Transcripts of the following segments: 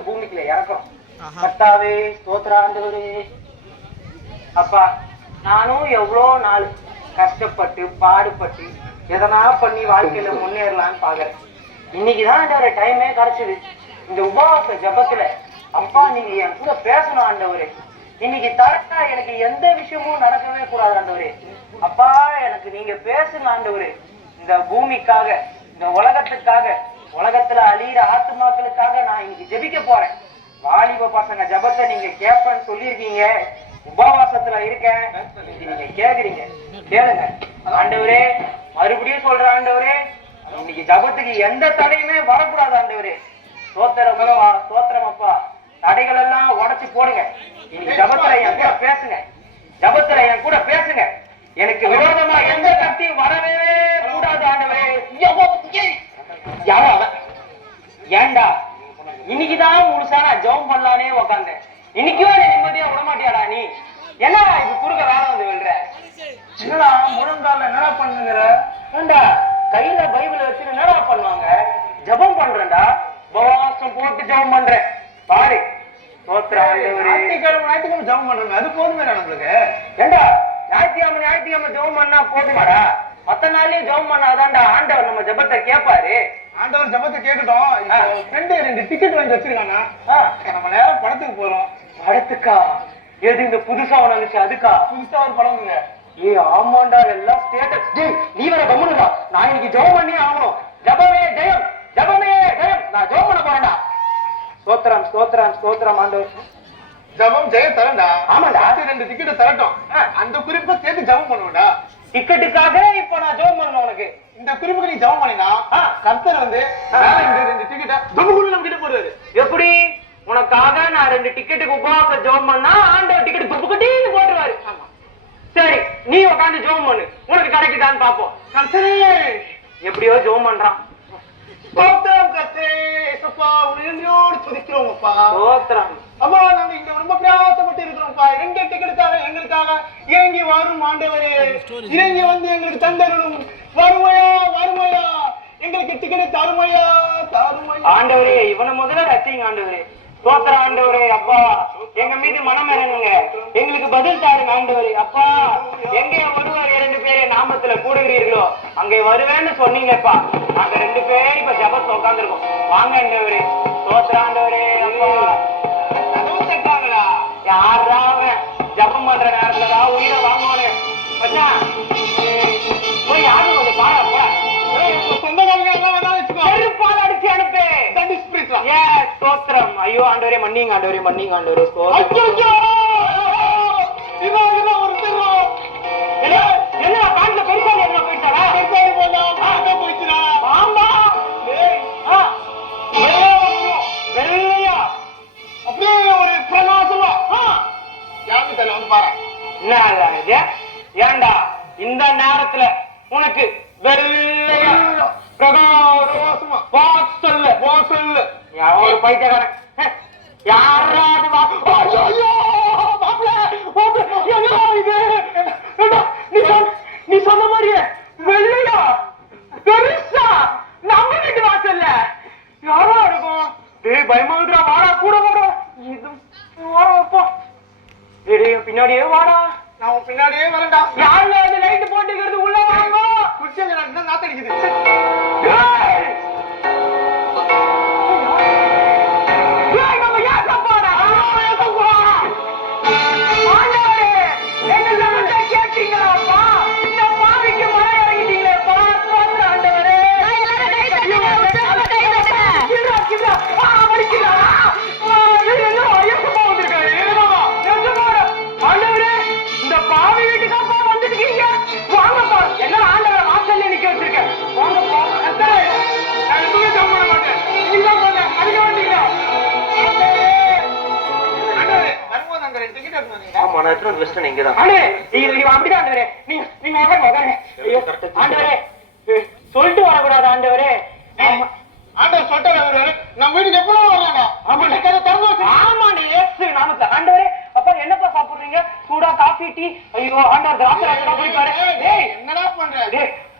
இந்த பூமிக்குள்ள இறக்குறோம். கர்த்தாவே ஸ்தோத்திர ஆண்டவரே. அப்பா நானும் எவ்வளோ நாள் கஷ்டப்பட்டு பாடுபட்டு எதனா பண்ணி வாழ்க்கையில முன்னேறலான்னு பாக்குறேன். இன்னைக்குதான் ஆண்டவரே டைமே கிடைச்சது. இந்த உபவாச ஜபத்துல அப்பா நீங்க என் கூட பேசணும் ஆண்டவரே. இன்னைக்கு தரட்டா எனக்கு எந்த விஷயமும் நடக்கவே கூடாது ஆண்டவரே. அப்பா எனக்கு நீங்க பேசுங்க ஆண்டவரே. இந்த பூமிக்காக, இந்த உலகத்துக்காக, உலகத்துல அழியிற ஆத்துமாக்களுக்காக நான் இன்னைக்கு ஜெபிக்க போறேன். வாலிப பசங்க ஜபத்தை நீங்க கேட்பேன்னு சொல்லியிருக்கீங்க. உபவாசத்துல இருக்கேன், நீங்க கேக்குறீங்க, கேளுங்க ஆண்டவரே. மறுபடியும் சொல்ற ஆண்டவரே, இன்னைக்கு ஜபத்துக்கு எந்த தடையுமே வரக்கூடாது ஆண்டவரே. சோத்திரம் அப்பா, சோத்திரம் அப்பா. தடைகள் எல்லாம் உடைச்சு போடுங்க. இன்னைக்கு ஜபத்துல என் கூட பேசுங்க, ஜபத்துல என் கூட பேசுங்க. எனக்கு விரோதமா எந்த சக்தியும் வரவே கூடாது ஆண்டவரே. யாரோ அவன் ஏண்டா இன்னைக்குதான் முழுசா நான் ஜெபம் பண்ணலானே உக்காந்தேன். இன்னைக்குமே நிம்மதியா விடமாட்டியாடா நீ? என்னடா இப்ப குறுக்க வேலை வந்து விழுற? என்னடா முழங்கால என்னடா பண்ணுங்கிற? ஏண்டா கையில பைபிளை வச்சுட்டு என்னடா பண்ணுவாங்க? ஜெபம் பண்றேன்டா, உபவாசம் போட்டு ஜெபம் பண்றேன் பாரு. ஞாயிற்றுக்கிழமை ஜெபம் பண்றாங்க, அது போதுமே நம்மளுக்கு. ஏண்டா ஞாயிற்றுக்கிழமை ஜெபம் பண்ணா போதுமாடா? மத்த நாளையும் ஜெபம் பண்ணாதான்டா ஆண்டவர் நம்ம ஜெபத்தை கேட்பாரு. ஆண்டவர் ஜெபத்தை கேட்கட்டும். ஃப்ரெண்டு 2 டிக்கெட் வாங்கி வச்சிருக்கானா, நம்ம நேரம் படத்துக்கு போறோம். படத்துக்கா? எது இந்த புதுசா வந்துச்சு அதுக்கா? புதுசா ஒரு படம். ஏ ஆமாண்டா, எல்லாம் ஸ்டேட்டஸ். நீ வர கம்முனுடா, நான் இன்னைக்கு ஜெபம் பண்ணி ஆகணும். ஜெபமே ஜெயம், ஜெபமே ஜெயம். நான் ஜெபம் பண்ண போறேன்டா. ஸ்தோத்திரம் ஸ்தோத்திரம் ஸ்தோத்திரம் ஆண்டவர். ஜெபம் ஜெயம் தரண்டா. ஆமாண்டா, 2 டிக்கெட் தரட்டும். அந்த குறிப்பை சேர்த்து ஜெபம் பண்ணுவேன்டா. டிக்கெட்டுக்காக இப்ப நான் ஜெபம் பண்ணணும். உனக்கு இந்த குறிப்புக்கு நீ ஜெபம் பண்ணினா கர்த்தர் வந்து 2 டிக்கெட்டை நம்ம கிட்ட போடுவாரு. எப்படி? உனக்காக நான் 2 டிக்கெட்டுக்கு உபவாச ஜெபம் பண்ணா ஆண்டவர் டிக்கெட் குப்புக்குட்டின்னு போட்டுருவாரு. சரி, நீ உட்காந்து ஜெபம் பண்ணு, உனக்கு கிடைக்குதான்னு பாப்போம். கர்த்தரே எப்படியோ ஜெபம் பண்றான். ஸ்தோத்திரம் கர்த்தரே. ஏசப்பா உன்னையோடு துதிக்கிறோம்ப்பா. ஸ்தோத்திரம். அப்பா நாங்க இங்க ரொம்ப பிரயாசப்பட்டு இருக்கிறோம்ப்பா. 2 டிக்கெட்டுக்காக எங்களுக்காக இறங்கி வரும் ஆண்டவரே. இறங்கி வந்து எங்களுக்கு தந்தருளும். வருமையா வருமையா, எங்களுக்கு டிக்கெட் தருமையா தருமையா. ஆண்டவரே இவனை முதல்ல ரசிங்க ஆண்டவரே. ஸ்தோத்திர ஆண்டவரே. அப்பா எங்க மீது மனம் இறங்குங்க, எங்களுக்கு பதில் தாருங்க ஆண்டவரே. அப்பா எங்கே ஒருவர் 2 பேரை நாமத்துல கூடுகிறீர்களோ அங்கே வருவேன்னு சொன்னீங்கப்பா. நாங்க 2 பேரும் இப்ப ஜபத்துல உட்காந்துருக்கோம். வாங்க ஆண்டவரே. ஸ்தோத்திர ஆண்டவரே. அப்பா யாரா ஜபம் பண்ற நேரத்துலதான் உயிரை வாங்குவானு வச்சா போய் யாரும் வந்து பாடா போட பால் அடிச்சு அனுப்பு. ஸ்தோத்திரம். ஐயோ ஆண்டவரே மன்னிங்க ஆண்டவரே, மன்னிங்க ஆண்டவரே. என்ன காட்டுல பெருசாலி என்ன போயிட்டாரா? ஆமா வெள்ளையா அப்படியே ஒரு பிரகாசமா வந்து பாரு. ஏண்டா இந்த நேரத்துல உனக்கு வெள்ளையா பிரகாசமா வாசல்ல வாசல்ல ஒரு பைத்தியக்காரன் யாராவது நீ சொன்ன மாதிரியே வெள்ளையா பெருசா நம்ம வீட்டு வாசல்ல யாரா இருக்கும்? பயமாடுறா, வாடா கூட வாடா. இது வைப்போம். பின்னாடியே வாடா. நான் பின்னாடியே வரேன்டா. யாருல அந்த லைட் போட்டுக்கிறது உள்ள வாங்க. குடிச்சங்க நாத்தடிக்குது. கேட்டீங்களாப்பா? இந்த பாவிக்கு மழை இறங்கிட்டீங்களேப்பா. ஆண்டவரே இந்த பாவி வீட்டுக்காப்பா வந்துருக்கீங்க. வாங்கப்பா. என்ன ஆண்டவரை வாசல்ல நிக்க வச்சிருக்கேன். வாங்கப்பா. நான் எதுவுமே ஜெபம் பண்ண மாட்டேன். நீங்க போனேன் அதுக்கு வந்தீங்களா? ஆமா நான் எத்தனை வெஸ்டர்ன் இங்கதான். அப்படிதான் ஆண்டவரே. நீங்க ஆண்டவரே சொல்லிட்டு வரக்கூடாது ஆண்டவரே. ஆண்டவர் சொல்லிட்டு நம்ம வீட்டுக்கு எப்போ வரலாங்க? ஆமாண்டி ஏசு நாமத்துல ஆண்டவரே. அப்ப என்னப்பா சாப்பிடுறீங்க? சூடா காஃபி டீ? ஐயோ ஆண்டவர் திராட்சை குடிப்பாரு. என்னடா பண்ற?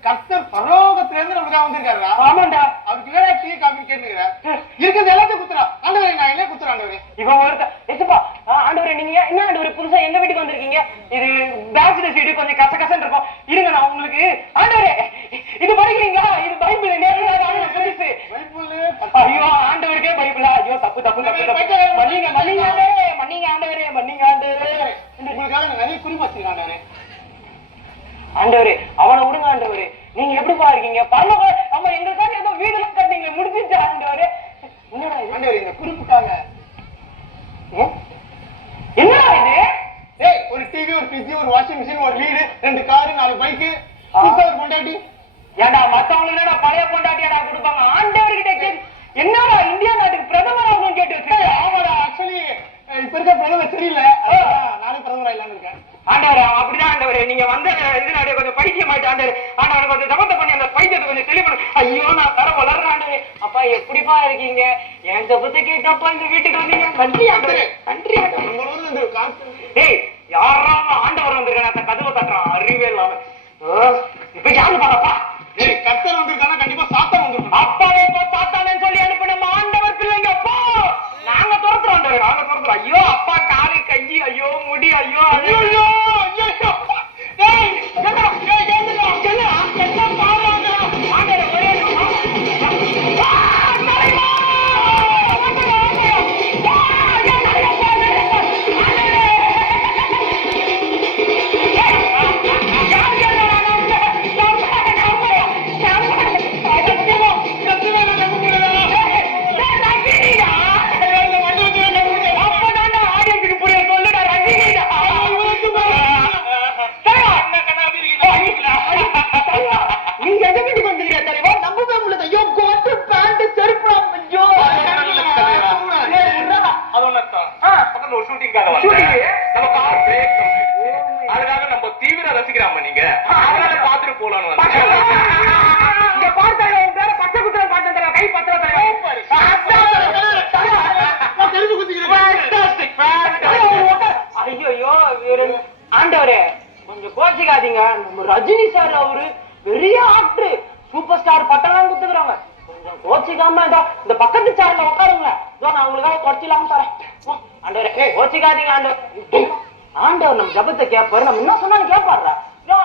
கர்த்தர் பரலோகத்துல இருந்து நமக்கு வந்திருக்காரு. ஆமாண்டா. அவருக்கு வேற டீ காஃபி கேட்டுக்கிறார். இருக்கிறது எல்லாத்தையும் குத்துறா. ஆண்டவரே நான் என்ன ஆண்டவரே அவனை விடுங்க ஆண்டவரே. நீங்க எப்படிப்பா இருக்கீங்க? பரவாயில்ல, நம்ம எங்களுக்காக ஏதோ வீடெல்லாம் கட்டிங்களே, முடிஞ்சிச்சு ஆண்டவரே. என்னடா இது ஆண்டவரே? இந்த குறிப்பிட்டாங்க என்னடா இது? ஒரு டிவி, ஒரு ஃப்ரிட்ஜ், ஒரு வாஷிங் மிஷின், ஒரு வீடு, 2 காரு, 4 பைக்கு, ஒரு பொண்டாட்டி. ஏண்டா மத்தவங்களுக்கு பழைய பொண்டாட்டியாடா கொடுப்பாங்க? ஆண்டவர்கிட்ட கேட்டு என்னடா இந்தியா நாட்டுக்கு பிரதமர் ஆகணும்னு கேட்டு வச்சு. ஆமாடா, ஆக்சுவலி இப்ப இருக்க பிரதமர் சரியில்லை, நானே பிரதமர் ஆயிடலாம்னு இருக்கேன். ஆண்டவரே அப்படிதான் ஆண்டவரே, நீங்க வந்த இது நாடு கொஞ்சம் பைத்தியம் ஆயிட்டு ஆண்டவரே. ஆண்டவரை கொஞ்சம் ஜபத்தை பண்ணி அந்த பைத்தியத்தை கொஞ்சம் தெளிவு. ஐயோ நான் தர வளர்றேன் ஆண்டவரே. அப்பா எப்படிப்பா இருக்கீங்க? என் ஜபத்தை கேட்டப்பா இந்த வீட்டுக்கு வந்தீங்க. நன்றி ஆண்டவரே, நன்றி ஆண்டவரே. டேய் யாரா ஆண்டவர் வந்திருக்கான அந்த கதவை தட்டுறான், அறிவே இல்லாம. இப்ப யாரு பாருப்பா, கர்த்தர் வந்திருக்கானா கண்டிப்பா சாத்தான் வந்திருக்கணும். அப்பாவே சாத்தானேன்னு சொல்லி அனுப்பின ஆண்டவர் பிள்ளைங்க அப்பா. நாங்க துரத்துறோம் ஆண்டவர், நாங்க துரத்துறோம். ஐயோ அப்பா காலு கை, ஐயோ முடி, ஐயோ ஐயோ ஐயோ ஐயோ. டேய் என்னடா டேய் என்னடா என்னடா என்ன பாவாங்க ஆண்டவர் ஒரே ஆண்டவரே கொஞ்சம் கோச்சிக்காதீங்க. நம்ம ரஜினி சார் அவரு பெரிய ஆக்டர், சூப்பர் ஸ்டார் பட்டெல்லாம் குத்துக்கிறாங்க. கொஞ்சம் கோச்சிக்காம இந்த பக்கத்து சேர்ல உட்காருங்க, நான் உங்களுக்காக குறைச்சிலாம தரேன். ஆண்டவரே கோச்சிக்காதீங்க ஆண்டவர். ஆண்டவர் நம்ம ஜபத்தை கேட்பாரு, நம்ம என்ன சொன்னாலும் கேட்பாரு.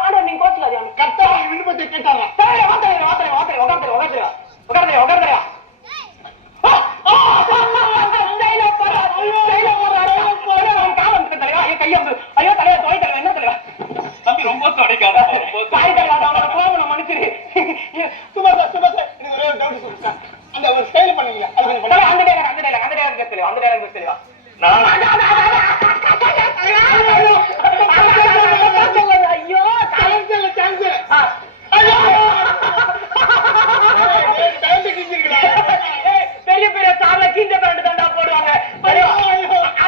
ஆண்டவர் நீங்க கோச்சிக்காதீங்க. கரெக்டா விருப்பத்தை கேட்டாங்க. ஐயோ தலையா தொலை தலைவா, என்ன தலைவா தம்பி ரொம்ப தொடைக்காத மனுஷரு. அந்த ஒரு ஸ்டைல் பண்ணீங்களா, அந்த தெளிவா ஐயோ பெரிய பெரிய சார்ல கீஞ்ச கரண்ட் தாண்டா போடுவாங்க.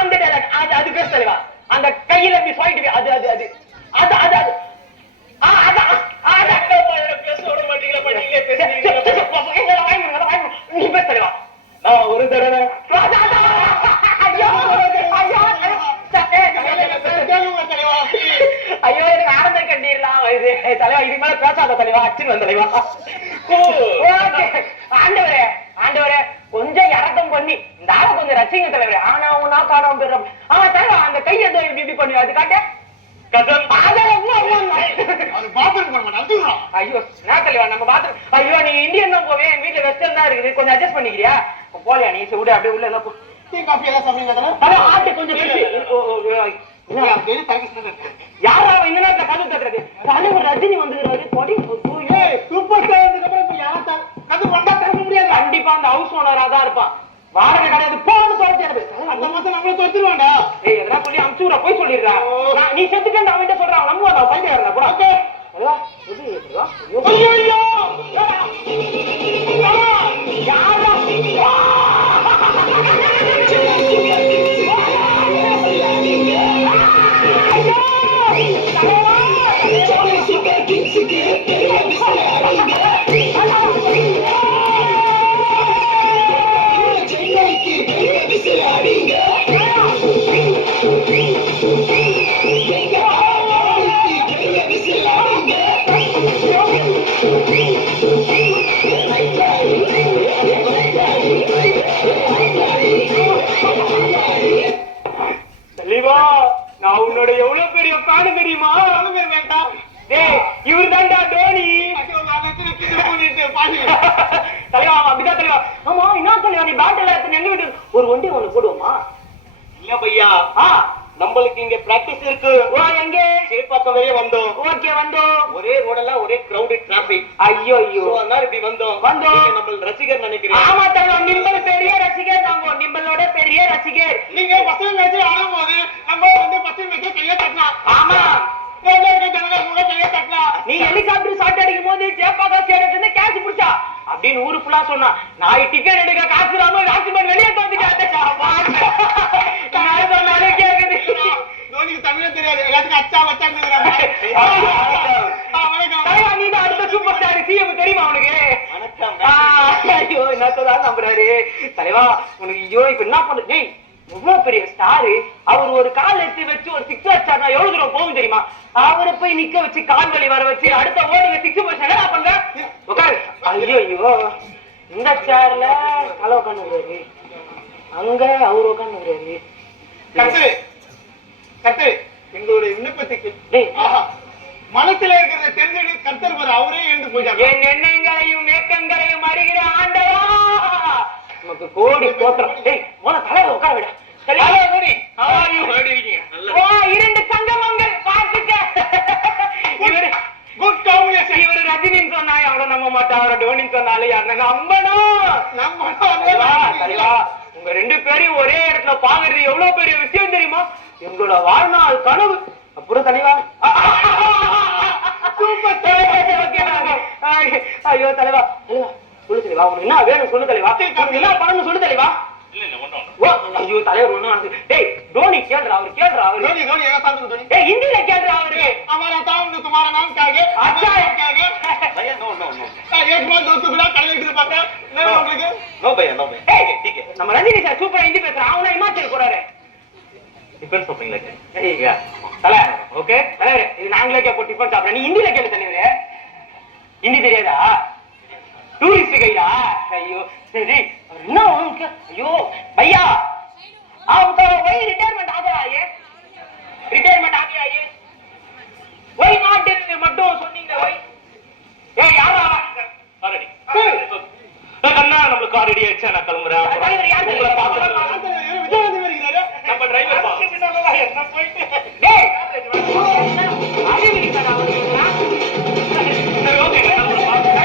அந்த டைலாக் அது பேச தெளிவா. அந்த கையில இப்படி சொல்லிட்டு அது அது அது அது அது அது பேச விட மாட்டீங்களா? பண்ணீங்களே நீ பேச தெளிவா. நான் ஒரு தடவை ஐயோ எனக்கு ஆனந்த கண்டீர்லாம் இது தலைவா. இதுக்கு மேல பேசாத தலைவா, அச்சின் வந்த தலைவா. ஆண்டவரே ஆண்டவரே கொஞ்சம் இறக்கம் பண்ணி இந்த ஆளை கொஞ்சம் ரசிங்க தலைவரே. ஆனா உன்னா காணாம போயிடுறோம். ஆமா தலைவா, அந்த கையை இப்படி பண்ணி அது காட்ட. ஐயோ நான் தலைவா நம்ம பாத்ரூம். ஐயோ நீ இந்தியன் தான் போவேன், எங்க வீட்டுல வெஸ்டர்ன் தான் இருக்குது, கொஞ்சம் அட்ஜஸ்ட் பண்ணிக்கிறியா? போலியா நீ விட அப்படியே உள்ள எல்லாம் காஃபி எல்லாம் சாப்பிடுங்க. ஆட்டு கொஞ்சம் யாரா இந்த நேரத்துல கதவு தட்டுறது? தலைவர் ரஜினி வந்துருவாரு. சூப்பர் ஸ்டார் முடியாது. கண்டிப்பா அந்த ஹவுஸ் ஓனரா தான் இருப்பான். வாடகை கிடையாது போன்னு சொல்லிட்டு அந்த மாசம் நம்மள தொத்துருவாண்டா. ஏய் எதனா சொல்லி அம்சூரா போய் சொல்லிடுறா. நீ செத்துட்டேன் அவன்கிட்ட சொல்றான், நம்புவாடா பையன் கூட. ஐயோ ஐயோ யாரா நான் உன்னோட எவ்வளவு பெரிய ஃபேன் தெரியுமா? வேண்டாம் இவர் தான்டா டோனி. தலைவா அப்படிதான் தலைவா. ஆமா என்ன தலைவா நீ பேட்டெல்லாம் எத்தனை எங்க வீட்டு ஒரு ஒண்டி ஒண்ணு போடுவோமா? இல்ல பையா நம்மளுக்கு இங்க பிராக்டிஸ் இருக்கு. எங்க சேப்பாக்கம் வரையே வந்தோம். ஓகே வந்தோம். ஒரே ரோடெல்லாம் ஒரே கிரௌடட் டிராபிக். ஐயோ அதனால இப்படி வந்தோம். நம்ம ரசிகர் நினைக்கிறேன். ஆமா தங்கம், நிம்பல் பெரிய ரசிகர் தாங்க, நிம்பலோட பெரிய ரசிகர். நீங்க பசங்க மேட்ச் ஆடும் போது நம்ம வந்து பசங்க மேட்ச் கையை தட்டலாம். ஆமா, நீ ஹெலிகாப்டர் ஷாட் அடிக்கும் போது சேப்பாக்கா ஸ்டேடியத்துல இருந்து கேட்ச் புடிச்சா அப்படின்னு ஊரு ஃபுல்லா சொன்னா. நான் டிக்கெட் எடுக்க காசு இல்லாம வாட்ச்மேன் வெளியே தந்துட்டேன். சொன்னாலே கேக்குது. தோனிக்கு தமிழே தெரியாது, எல்லாத்துக்கும் அச்சா வச்சாங்க. நீ தான் அடுத்த சூப்பர் ஸ்டார் சிஎம் தெரியுமா உனக்கு? ஐயோ என்ன சொல்றாரு நம்புறாரு தலைவா உனக்கு. ஐயோ இப்ப என்ன பண்றது? எவ்வளவு பெரிய ஸ்டாரு, அவர் ஒரு கால் எடுத்து வச்சு ஒரு சிக்ஸ் அடிச்சாருனா எவ்வளவு தூரம் போகும் தெரியுமா? அவரை போய் நிக்க வச்சு கால் வலி வர வச்சு அடுத்த ஓடிங்க சிக்ஸ் போச்சு என்ன பண்ற? உட்காரு. ஐயோ இந்த சேர்ல தலை உட்காந்துருக்காரு, அங்க அவரு உட்காந்துருக்காரு. எங்களுடைய விண்ணப்பத்துக்கு மனசுல இருக்கிறத தெரிஞ்சு கர்த்தர் வர அவரே எழுந்து போயிட்டாங்க. என் எண்ணங்களையும் மேக்கங்களையும் அறிகிற ஆண்டவா நமக்கு கோடி போட்டுறோம். தலைவர் உட்கார விட. இரண்டு சங்கமங்கள் பார்த்துக்க. இவரு ரஜினின்னு சொன்னா அவரை நம்ப மாட்டா, அவரை டோனின்னு சொன்னாலே யாருன்னா நம்பணும். உங்க ரெண்டு பேரையும் ஒரே இடத்துல பாக்குறது எவ்வளவு பெரிய விஷயம் தெரியுமா? எங்களோட வாழ்நாள் கனவு. அப்புறம் தலைவா ஐயோ தலைவா சொல்லு தலைவா, உனக்கு என்ன வேணும் சொல்லு தலைவா, என்ன பண்ணணும் சொல்லு தலைவா. ஐயோ தலைவர் ஒண்ணு. டேய் டோனி கேள்றா, அவரு கேள்றா, அவரு ஹிந்தியில கேள்றா, அவரு हमारा काम तुम्हारा नाम क्या है? अच्छा है भैया नो नो नो एक बार दोस्तों बिना कल एक दिन पाते नो नो भैया नो भैया ठीक है. நம்ம ரஜினி சார் சூப்பரா ஹிந்தி பேசுறான், அவனா இமாச்சல் போறாரு. டிஃபன் சாப்பிடுங்களா? சரிங்க தலை. ஓகே தலைவர், இது நாங்களே கேட்போம் டிஃபன் சாப்பிட. நீ ஹிந்தியில கேளு தலைவரே. ஹிந்தி தெரியாதா? டூரிஸ்ட் கைடா? ஐயோ சரி என்ன உனக்கு? ஐயோ भैया आपका वही रिटायरमेंट आ गया है, रिटायरमेंट आ गया है. वही नॉट மட்டும் சொன்னீங்க. वही ஏய் யாரா ஆல்ரெடி கண்ணா நமக்கு ஆல்ரெடி ஆயிடுச்சு. நான் கிளம்புறேன். தலைவர் யார் உங்களை பார்க்கணும். விஜயகாந்த் வருகிறாரு, நம்ம டிரைவர் பா. என்ன போயிட்டு டேய் அறிவிலி கடா வரீங்களா? சரி ஓகே நம்ம பாக்கலாம்.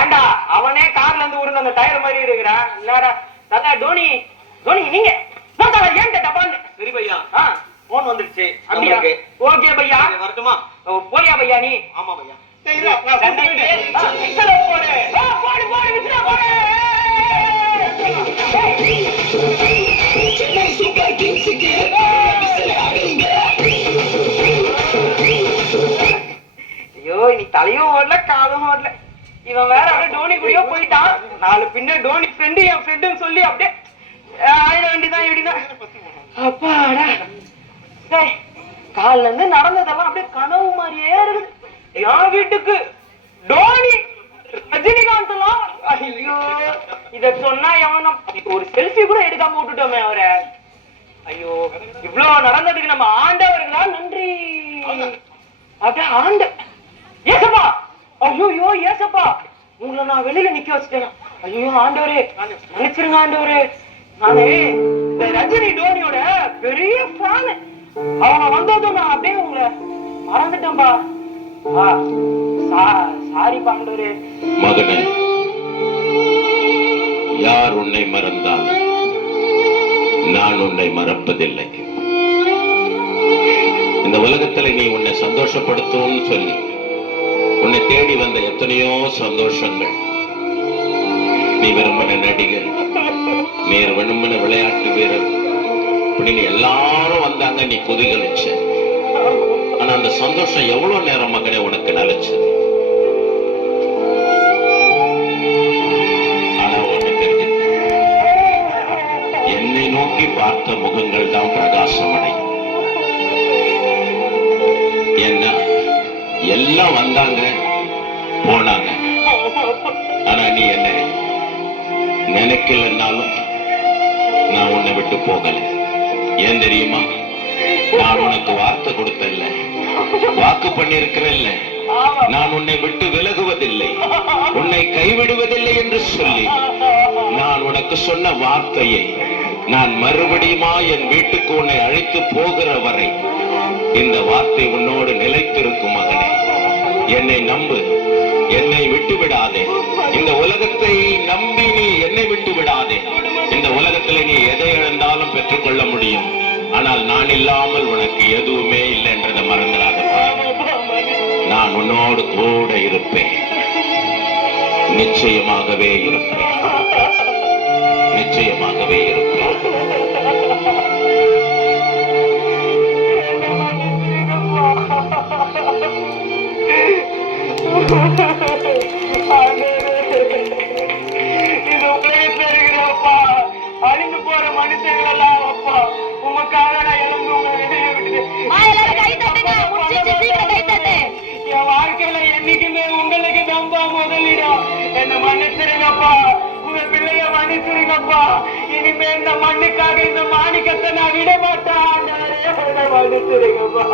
ஏண்டா அவனே கார்ல இருந்து உருந்த அந்த டயர் மாதிரி இருக்கிறான். என்னடா தாத்தா டோனி நீங்க ஏன் டப்பான்னு? சரி பையா போன் வந்துருச்சு. அப்படியா? ஓகே பையா வரட்டுமா? போறியா பையா நீ? ஆமா பையா. ஐயோ நீ தலையும் ஓடல காலும் ஓடல. இவன் வேற அப்படியே டோனி கூடயோ போயிட்டான். நாலு பின்ன டோனி ஃப்ரெண்டு என் ஃப்ரெண்டுன்னு சொல்லி அப்படியே ஆயிட வேண்டிதான். இப்படிதான் அப்பாடா. கால்ல இருந்து நடந்ததெல்லாம் அப்படியே கனவு மாதிரியே இருக்குது. என் வீட்டுக்கு டோனி ரஜினிகாந்த் எல்லாம் ஐயோ இத சொன்னா எவனா ஒரு செல்ஃபி கூட எடுக்காம விட்டுட்டோமே அவரை. ஐயோ இவ்வளவு நடந்ததுக்கு நம்ம ஆண்டவர்களா நன்றி. அப்படியே ஆண்ட ஏசப்பா. ஐயோ ஏசப்பா உங்களை நான் வெளியில நிக்க வச்சுட்டேன். ஐயோ ஆண்டவரே நினைச்சிருங்க ஆண்டவரே. நானு இந்த ரஜினி டோனியோட பெரிய ஃபேன். அவங்க வந்ததும் நான் அப்படியே உங்களை மறந்துட்டேன்பா. சாரி பாண்டவரே. மகனே, யார் உன்னை மறந்தால் நான் உன்னை மறப்பதில்லை. இந்த உலகத்துல நீ உன்னை சந்தோஷப்படுத்தும்னு சொல்லி உன்னை தேடி வந்த எத்தனையோ சந்தோஷங்கள். நீ விரும்பின நடிகர், நீ விரும்பின விளையாட்டு வீரர், அப்படின்னு எல்லாரும் வந்தாங்க. நீ குதிகளிச்ச. ஆனா அந்த சந்தோஷம் எவ்வளவு நேரம் மகனே உனக்கு நிலைச்சது. ஆனா ஒண்ணு தெரிஞ்சு, என்னை நோக்கி பார்த்த முகங்கள் தான் பிரகாசம் அடையும். ஏன்னா எல்லாம் வந்தாங்க போனாங்க. ஆனா நீ என்ன நினைக்கலன்னாலும் நான் உன்னை விட்டு போகல. ஏன் தெரியுமா? நான் உனக்கு வார்த்தை கொடுத்தல்ல, வாக்கு பண்ணிருக்கிறல்ல, நான் உன்னை விட்டு விலகுவதில்லை, உன்னை கைவிடுவதில்லை என்று சொல்லி நான் உனக்கு சொன்ன வார்த்தையை நான் மறுபடியுமா என் வீட்டுக்கு உன்னை அழைத்து போகிற வரை இந்த வார்த்தை உன்னோடு நிலைத்திருக்கும். மகனே, என்னை நம்பு, என்னை விட்டு விடாதே. இந்த உலகத்தை நம்பி நீ என்னை விட்டு விடாதே. இந்த உலகத்தில் நீ எதை இழந்தாலும் பெற்றுக்கொள்ள முடியும், ஆனால் நான் இல்லாமல் உனக்கு எதுவுமே இல்லை என்றதை மறந்துடாதப்பா. நான் உன்னோடு கூட இருப்பேன், நிச்சயமாகவே இருப்பேன், நிச்சயமாகவே இருப்பேன். இது உலகத்துல இருக்கிறப்பா அழிந்து போற மனுஷங்கள் எல்லாம் அப்பா உங்களுக்காக நான் இழந்து உங்களை வெளியே விட்டுட்டு என் வாழ்க்கையில என்னைக்குமே உங்களுக்கு நம்ப முதலிடம். என்ன மன்னிச்சிருங்கப்பா, உங்க பிள்ளைய மன்னிச்சிருங்கப்பா. இனிமே இந்த மண்ணுக்காக இந்த மாணிக்கத்தை நான் விட மாட்டேன். மன்னிச்சிருங்கப்பா.